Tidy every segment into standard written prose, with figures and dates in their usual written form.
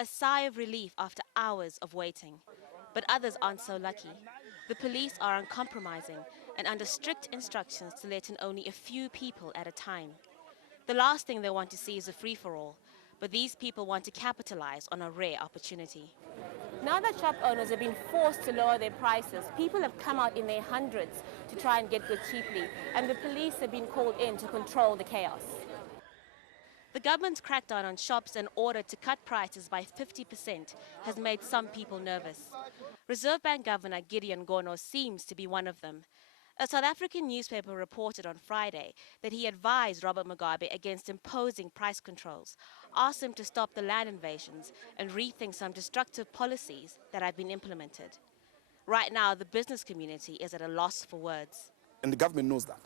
A sigh of relief after hours of waiting. But others aren't so lucky. The police are uncompromising and under strict instructions to let in only a few people at a time. The last thing they want to see is a free-for-all, but these people want to capitalize on a rare opportunity. Now that shop owners have been forced to lower their prices, people have come out in their hundreds to try and get goods cheaply, and the police have been called in to control the chaos. The government's crackdown on shops and order to cut prices by 50% has made some people nervous. Reserve Bank Governor Gideon Gono seems to be one of them. A South African newspaper reported on Friday that he advised Robert Mugabe against imposing price controls, asked him to stop the land invasions and rethink some destructive policies that have been implemented. Right now, the business community is at a loss for words. And the government knows that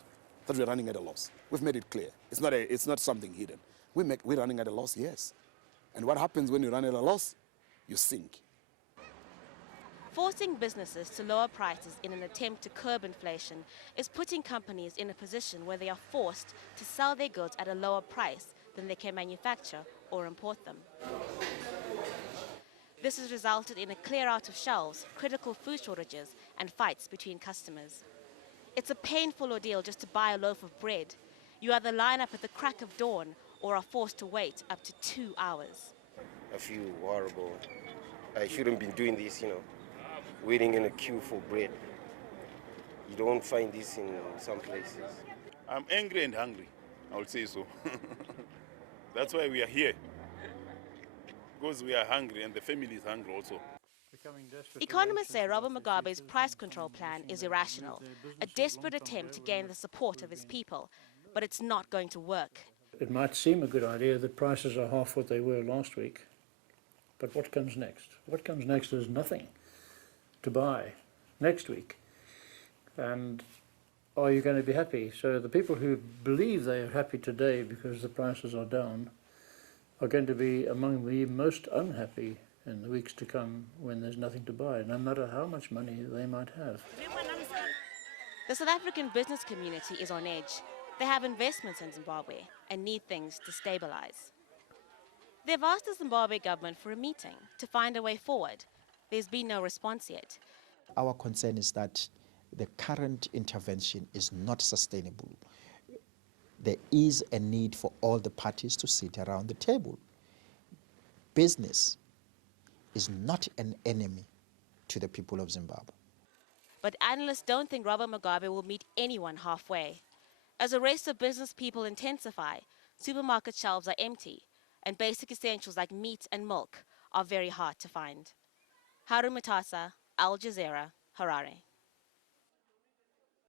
we're running at a loss. We've made it clear. It's not something hidden. We're running at a loss, yes. And what happens when you run at a loss? You sink. Forcing businesses to lower prices in an attempt to curb inflation is putting companies in a position where they are forced to sell their goods at a lower price than they can manufacture or import them. This has resulted in a clear out of shelves, critical food shortages, and fights between customers. It's a painful ordeal just to buy a loaf of bread. You either line up at the crack of dawn or are forced to wait up to 2 hours. I feel horrible. I shouldn't be doing this, waiting in a queue for bread. You don't find this in some places. I'm angry and hungry, I would say so. That's why we are here. Because we are hungry and the family is hungry also. Economists say Robert Mugabe's price control plan is irrational, a desperate attempt to gain the support of his people, but it's not going to work. It might seem a good idea that prices are half what they were last week, but what comes next? What comes next is nothing to buy next week. And are you going to be happy? So the people who believe they are happy today because the prices are down are going to be among the most unhappy in the weeks to come when there's nothing to buy, no matter how much money they might have. The South African business community is on edge. They have investments in Zimbabwe and need things to stabilize. They've asked the Zimbabwe government for a meeting to find a way forward. There's been no response yet. Our concern is that the current intervention is not sustainable. There is a need for all the parties to sit around the table. Business is not an enemy to the people of Zimbabwe. But analysts don't think Robert Mugabe will meet anyone halfway. As the rest of business people intensify, supermarket shelves are empty, and basic essentials like meat and milk are very hard to find. Haru Matasa, Al Jazeera, Harare.